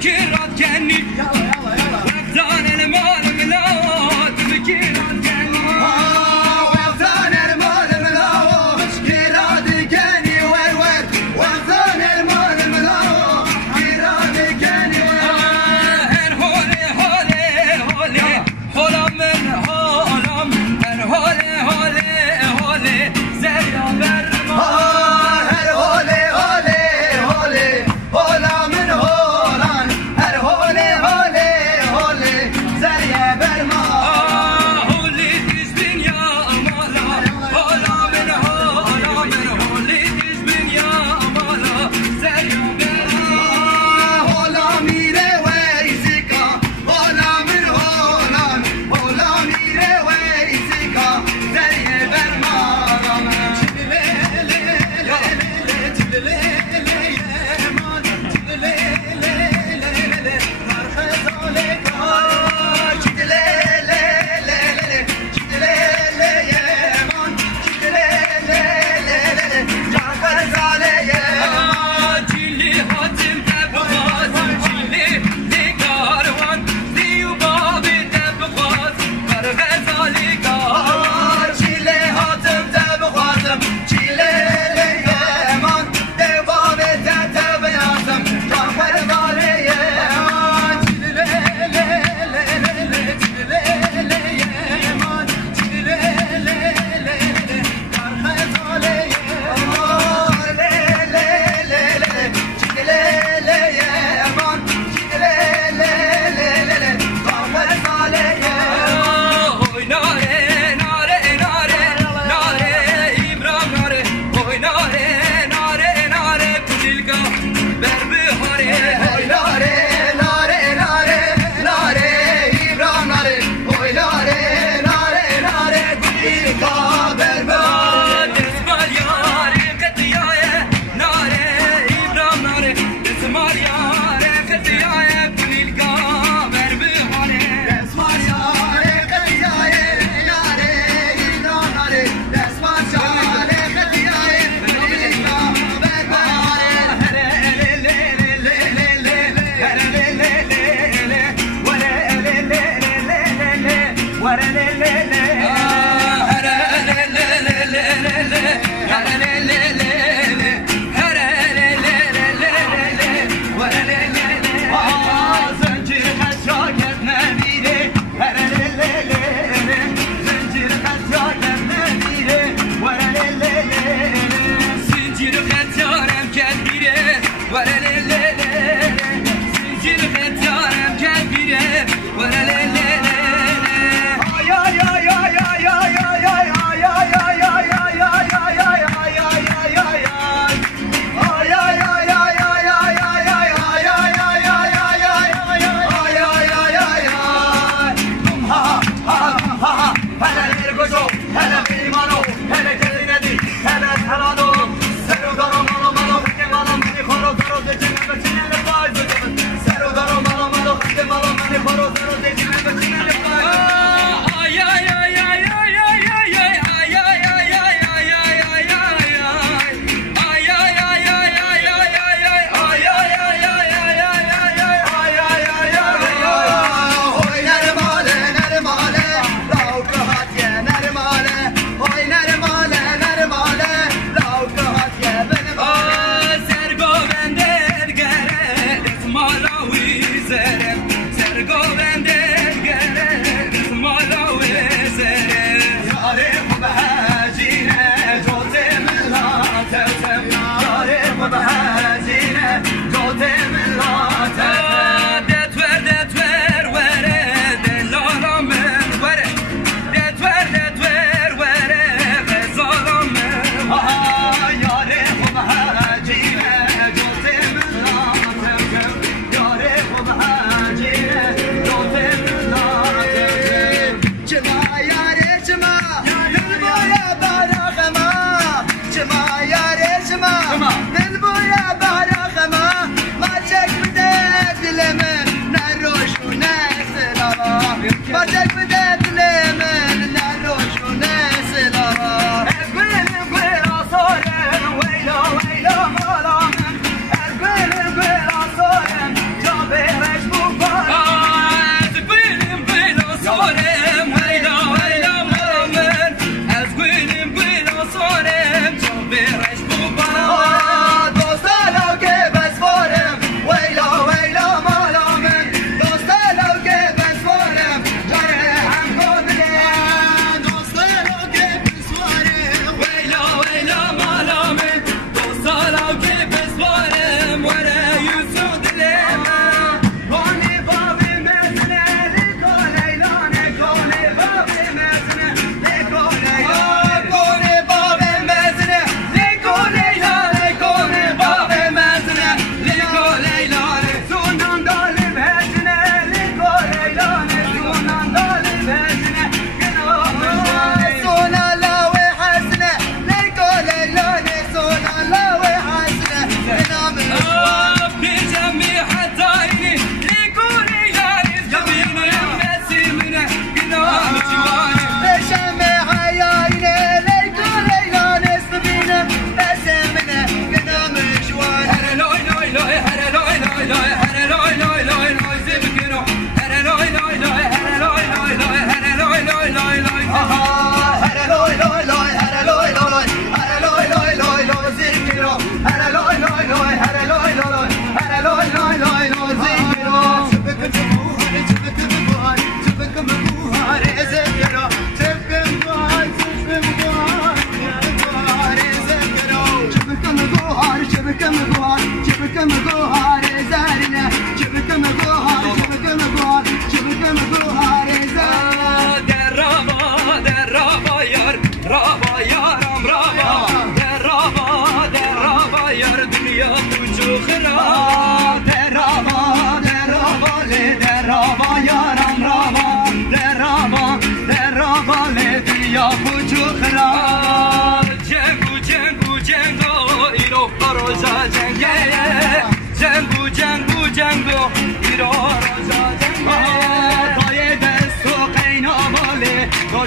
Zero,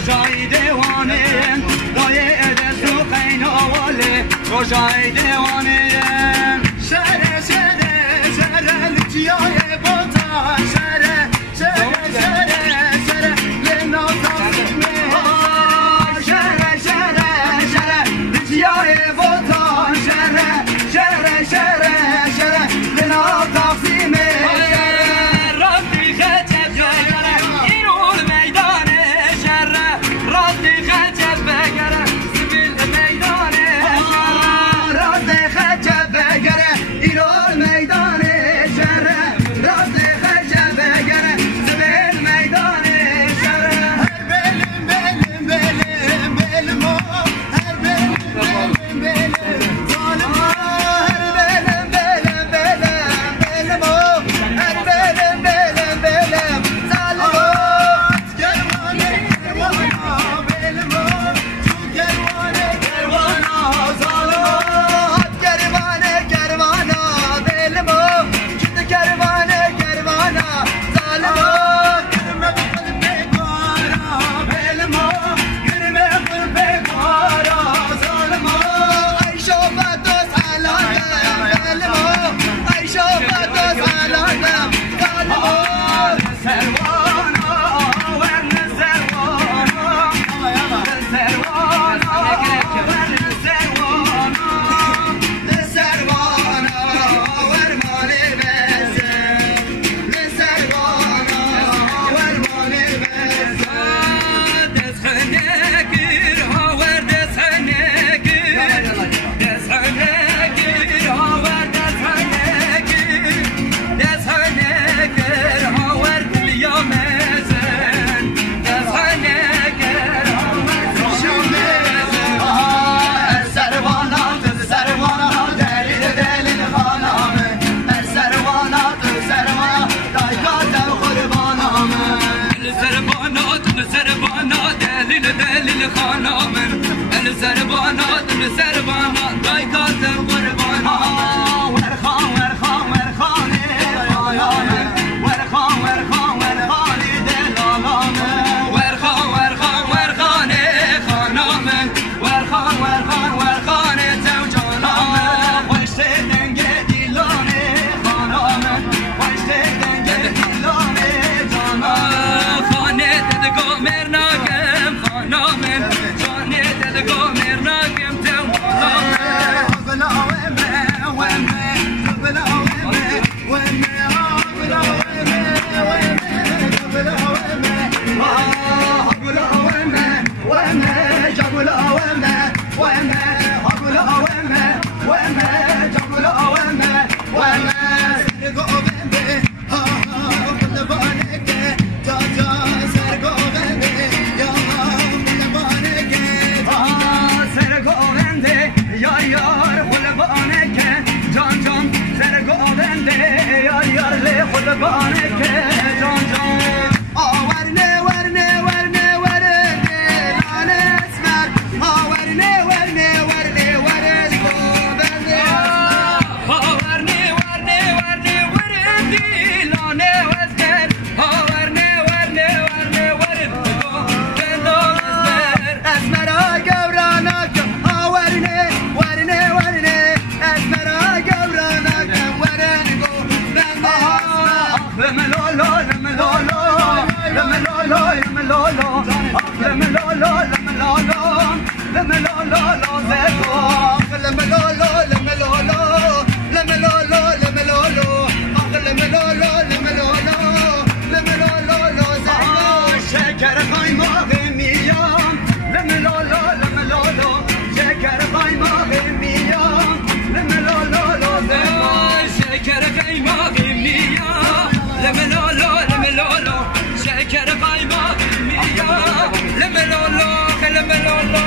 روشای دیوانه دایه دست و قیناواله روشای دیوانه شهر شهر شهر لچیای باتا شهر شهر شهر شهر لینا تاسیمه شهر شهر شهر لچیای باتا شهر شهر شهر شهر لینا تاسیمه شکر قایماق میا لملولو لملولو شکر قایماق میا لملولو لملولو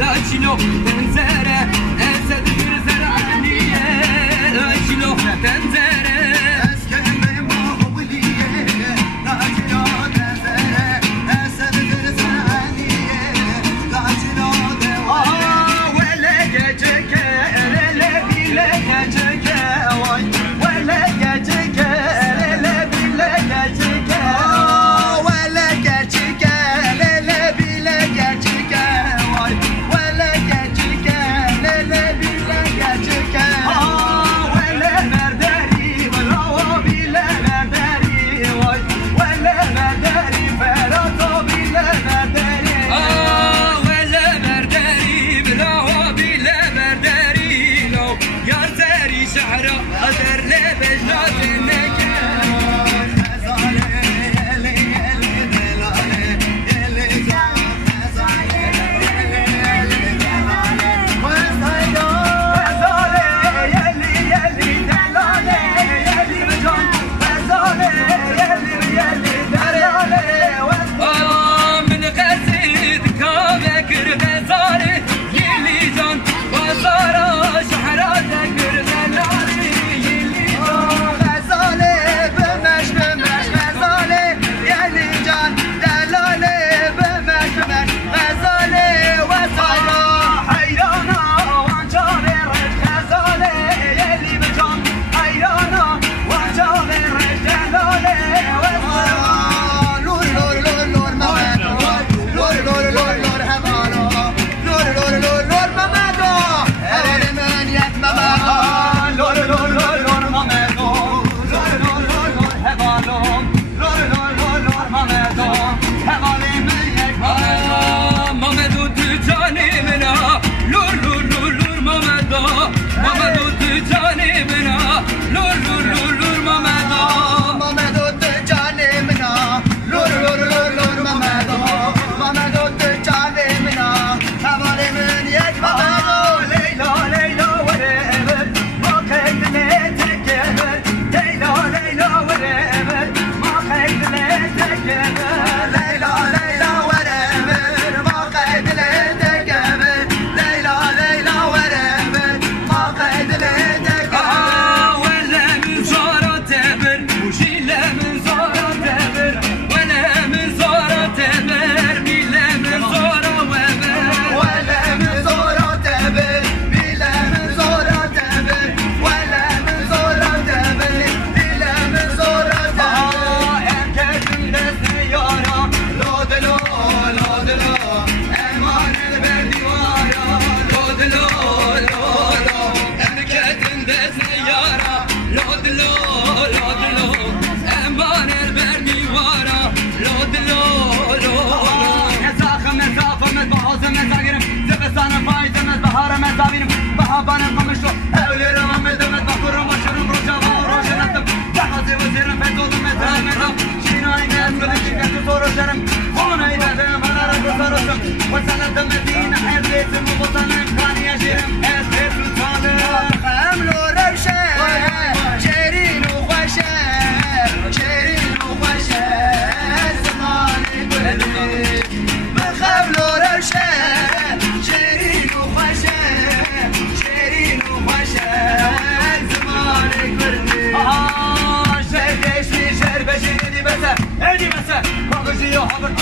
لاچینو تنزره اسد برزر عنیه لاچینو تنزره اسکن ما قبلیه لاچینو تنزره اسد برزر عنیه لاچینو دواره ولی گچکه لی بیله گچکه وای ولی گچکه لی بیله گچکه ولی گچکه لی بیله گچکه وای وصلت المدينة حبيت الوطن كان يجرم حبيت الطالب خاملو روشة شيرين وخوشة شيرين وخوشة زماني كل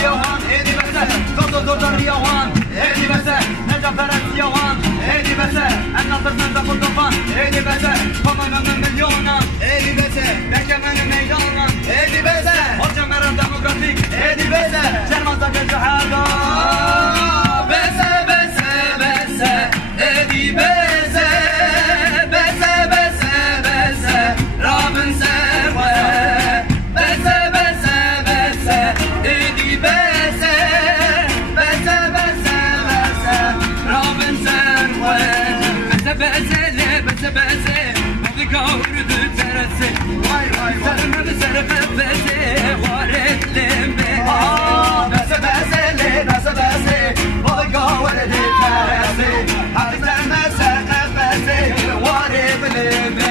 Yavan, edi bese, Dodo Dodar Yavan, edi bese, Necap Eren Yavan, edi bese, Enlatırsan da kurtufan, edi bese, Komananın milyona, edi bese, Bekemenin meydana, edi bese, Hocam Eren Demokratik, edi bese, Cermazda gece hada, bese bese bese, edi bese, bese bese bese, Rabın serve, bese bese bese, edi bese, bese bese bese, Rabın serve, bese bese le bese bese, Modu kavrudu teresi, vay vay vay, Serme mi serfe bese, var etlim bese, bese bese le bese bese, Modu kavrudu teresi, hadi serme serfe bese, var etlim bese.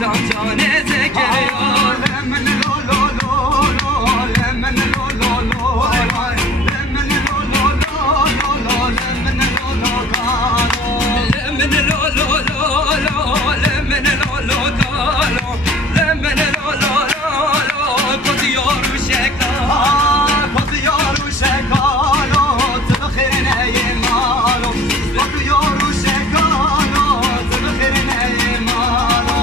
Sancane zekeriya lemmen lo lo lo lo lemmen lo lo lo lemmen lo lo lo lo lemmen lo lo lo lemmen lo lo lo lemmen lo lo lo lemmen lo lo lo koduyor şekla koduyor şekla tıbkhirine yemalo koduyor şekla tıbkhirine yemalo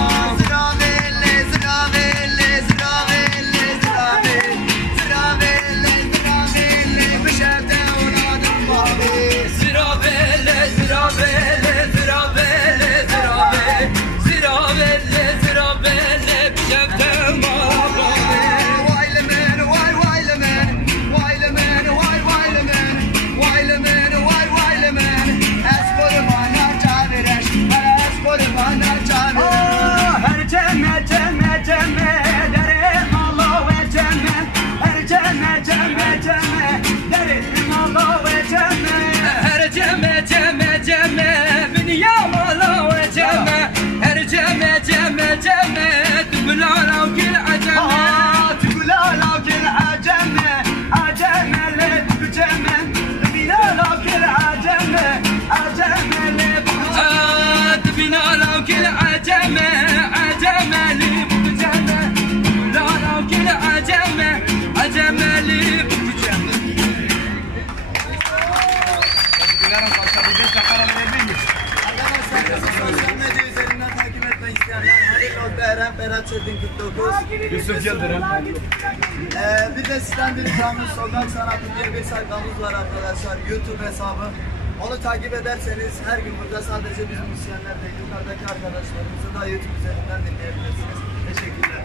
Berat Çetin 49 Yusuf Yıldırım. Bir de sizden bir ricamız sokak sanatı diye bir sayfamız var arkadaşlar, YouTube hesabı. Onu takip ederseniz her gün burada sadece biz müzisyenler değil, yukarıdaki arkadaşlarımızı da YouTube üzerinden dinleyebilirsiniz. Teşekkürler.